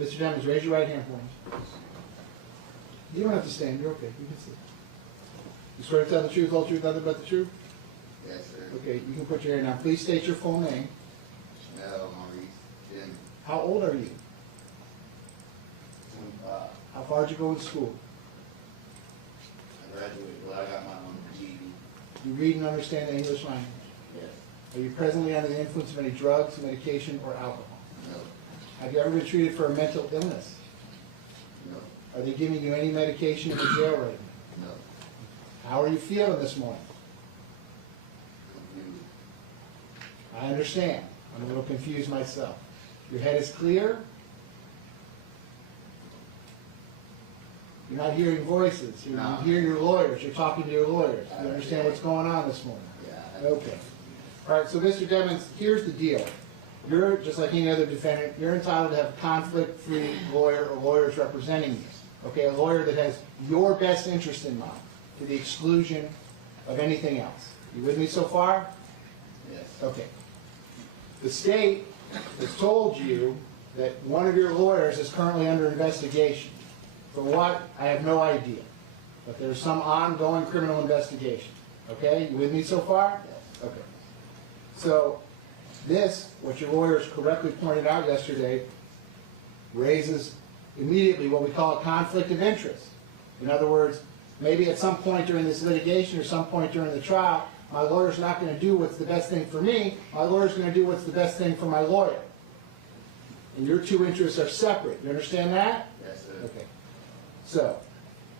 Mr. Demings, raise your right hand for me. You don't have to stand. You're okay. You can sit. You swear to tell the truth, whole truth, nothing but the truth? Yes, sir. Okay, you can put your hand down. Please state your full name. Jamell, Jim, How old are you? 25. How far did you go in school? I graduated, well, I got my own GED. Do you read and understand the English language? Yes. Are you presently under the influence of any drugs, medication, or alcohol? No. Have you ever been treated for a mental illness? No. Are they giving you any medication in the jail right now? No. How are you feeling this morning? Confused. I understand. I'm a little confused myself. Your head is clear? You're not hearing voices. You No. hear your lawyers. You're talking to your lawyers. You Yeah. understand what's going on this morning? Yeah. Okay. All right, so Mr. Demings, here's the deal. You're, just like any other defendant, you're entitled to have a conflict-free lawyer or lawyers representing you. Okay, a lawyer that has your best interest in mind to the exclusion of anything else. You with me so far? Yes. Okay. The state has told you that one of your lawyers is currently under investigation. For what? I have no idea. But there's some ongoing criminal investigation. Okay? You with me so far? Yes. Okay. So, this, what your lawyers correctly pointed out yesterday, raises immediately what we call a conflict of interest. In other words, maybe at some point during this litigation or some point during the trial, my lawyer's not going to do what's the best thing for me. My lawyer's going to do what's the best thing for my lawyer. And your two interests are separate. You understand that? Yes, sir. Okay. So,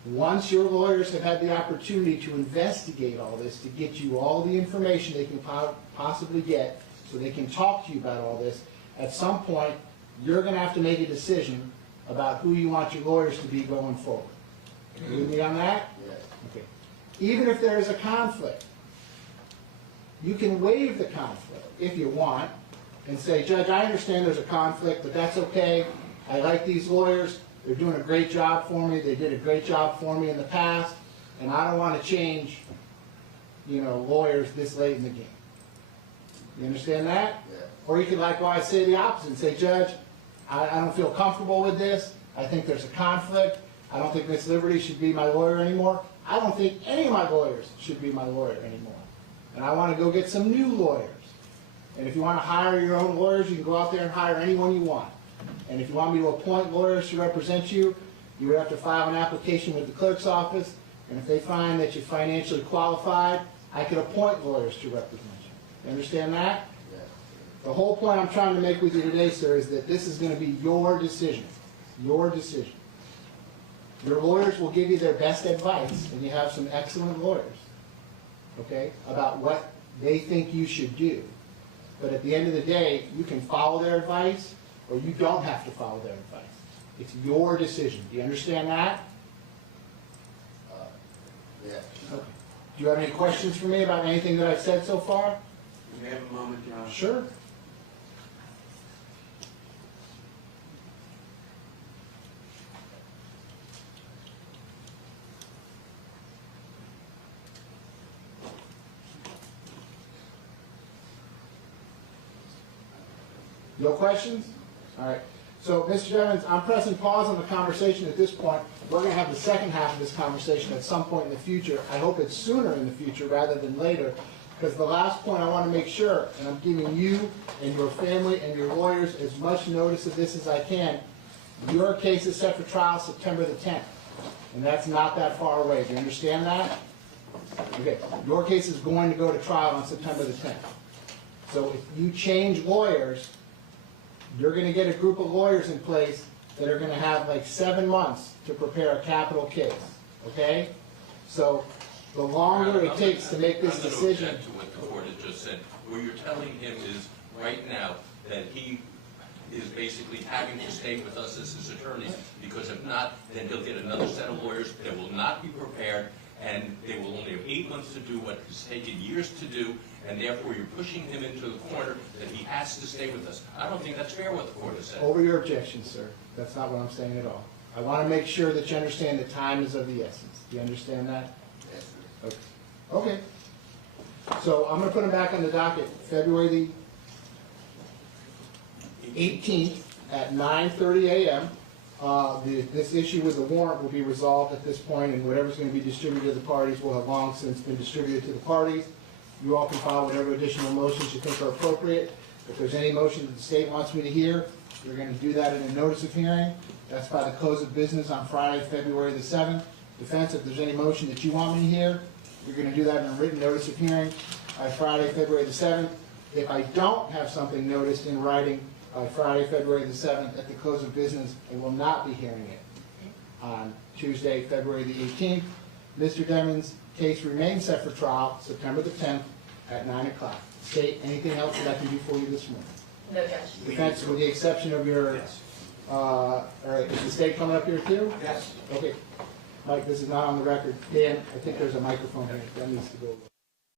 once your lawyers have had the opportunity to investigate all this, to get you all the information they can possibly get, so they can talk to you about all this, at some point, you're going to have to make a decision about who you want your lawyers to be going forward. You with me on that? Yes. Okay. Even if there is a conflict, you can waive the conflict if you want and say, Judge, I understand there's a conflict, but that's okay. I like these lawyers. They're doing a great job for me. They did a great job for me in the past, and I don't want to change, lawyers this late in the game. You understand that? Yes. Or you could likewise say the opposite and say, Judge, I don't feel comfortable with this. I think there's a conflict. I don't think Miss Liberty should be my lawyer anymore. I don't think any of my lawyers should be my lawyer anymore. And I want to go get some new lawyers. And if you want to hire your own lawyers, you can go out there and hire anyone you want. And if you want me to appoint lawyers to represent you, you would have to file an application with the clerk's office. And if they find that you're financially qualified, I could appoint lawyers to represent you. You understand that? Yes. The whole point I'm trying to make with you today, sir, is that this is going to be your decision. Your decision. Your lawyers will give you their best advice, and you have some excellent lawyers, okay, about what they think you should do. But at the end of the day, you can follow their advice, or you don't have to follow their advice. It's your decision. Do you understand that? Yes. Okay. Do you have any questions for me about anything that I've said so far? We have a moment, John. Sure. No questions? All right. So, Mr. Jevons, I'm pressing pause on the conversation at this point. We're going to have the second half of this conversation at some point in the future. I hope it's sooner in the future rather than later, because the last point I want to make sure, and I'm giving you and your family and your lawyers as much notice of this as I can, your case is set for trial September the 10th, and that's not that far away. Do you understand that? Okay. Your case is going to go to trial on September the 10th. So if you change lawyers, you're going to get a group of lawyers in place that are going to have like 7 months to prepare a capital case, okay? So the longer it takes to make this decision... I'm going to object to what the court has just said. What you're telling him is right now that he is basically having to stay with us as his attorney, because if not, then he'll get another set of lawyers that will not be prepared, and they will only have 8 months to do what has taken years to do, and therefore you're pushing him into the corner that he has to stay with us. I don't think that's fair what the court has said. Over your objection, sir. That's not what I'm saying at all. I want to make sure that you understand that time is of the essence. Do you understand that? Yes, sir. Okay. So I'm going to put him back on the docket February the 18th at 9:30 a.m. This issue with the warrant will be resolved at this point, and whatever's going to be distributed to the parties will have long since been distributed to the parties. You all can file whatever additional motions you think are appropriate. If there's any motion that the state wants me to hear, we're going to do that in a notice of hearing. That's by the close of business on Friday, February the 7th. Defense, if there's any motion that you want me to hear, you're going to do that in a written notice of hearing by Friday, February the 7th. If I don't have something noticed in writing by Friday, February the 7th at the close of business, I will not be hearing it on Tuesday, February the 18th. Mr. Deming's case remains set for trial September the 10th at 9 o'clock. State, anything else that I can do for you this morning? No, Judge. Defense, with the exception of your, all right, is the state coming up here too? Yes. Okay. Mike, this is not on the record. Dan, I think there's a microphone here that needs to go.